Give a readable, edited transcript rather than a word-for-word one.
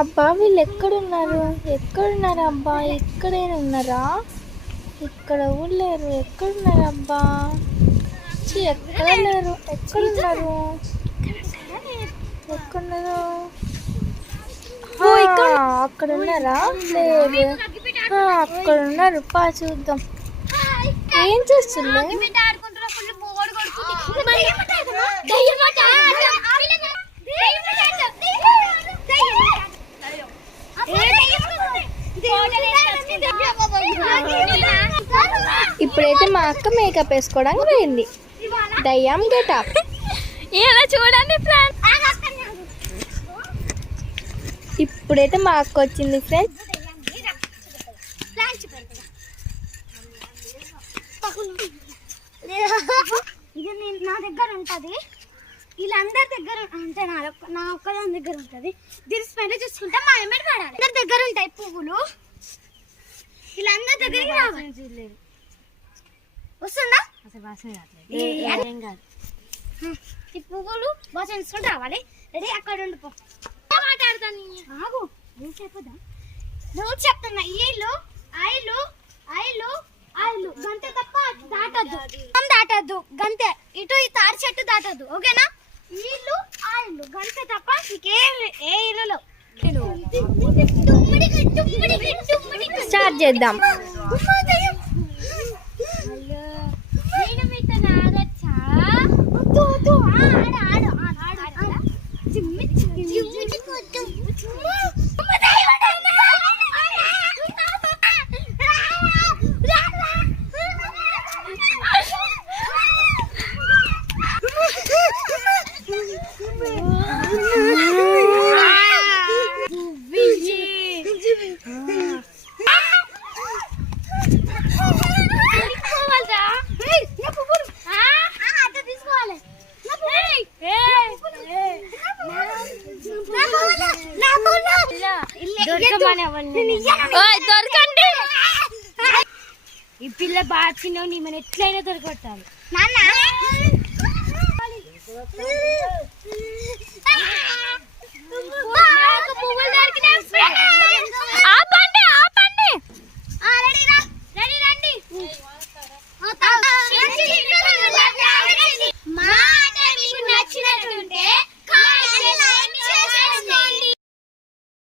అబ్బా వీళ్ళు ఎక్కడున్నారు అబ్బా? ఇక్కడైనా ఉన్నారా? ఇక్కడ ఊరు లేరు. ఎక్కడున్నారు అబ్బా? ఎక్కడ లేరు. ఎక్కడున్నారు? అక్కడ ఉన్నారా? లేదు, అక్కడ ఉన్నారు. పా చూద్దాం. ఏం చేస్తుండే? ఇప్పుడైతే మా అక్క మేకప్ వేసుకోవడానికి పోయింది. దయ్యం గెటప్. ఇలా చూడండి ఫ్రెండ్స్. ఇప్పుడైతే మా అక్క వచ్చింది ఫ్రెండ్స్. ఇది నా దగ్గర ఉంటది, వీళ్ళందరి దగ్గర అంటే నా ఒక్కదాని దగ్గర ఉంటది. దీని స్మెల్ చూసుకుంటా మా ఎమ్మడి పడాలి. అందరి దగ్గర ఉంటాయి పువ్వులు, వీళ్ళందరి దగ్గరికి రావాలి. వస్తుందా? ఈ పువ్వులు బాగా చూసుకుంటూ రావాలి. రెడీ? అక్కడ ఉండిపో. మాట్లాడతాను. ఆగు, ఏం చెప్పదా? నువ్వు చెప్తున్నా. ఇల్లు ఆయిలు ఆయిలు ఆయిలు గంటే తప్ప దాటద్దు గంతే. ఇటు ఈ తాడి చెట్టు దాటద్దు. ఓకేనా? ఇల్లు ఆయిలు గంటే తప్ప ఏ ఇల్లులో స్టార్ట్ చేద్దాం. నేను మీతో ఆడచ్చా? దొరకండి. ఈ పిల్ల బాగా చిన్న మన ఎట్లయినా దొరకొట్టాలి.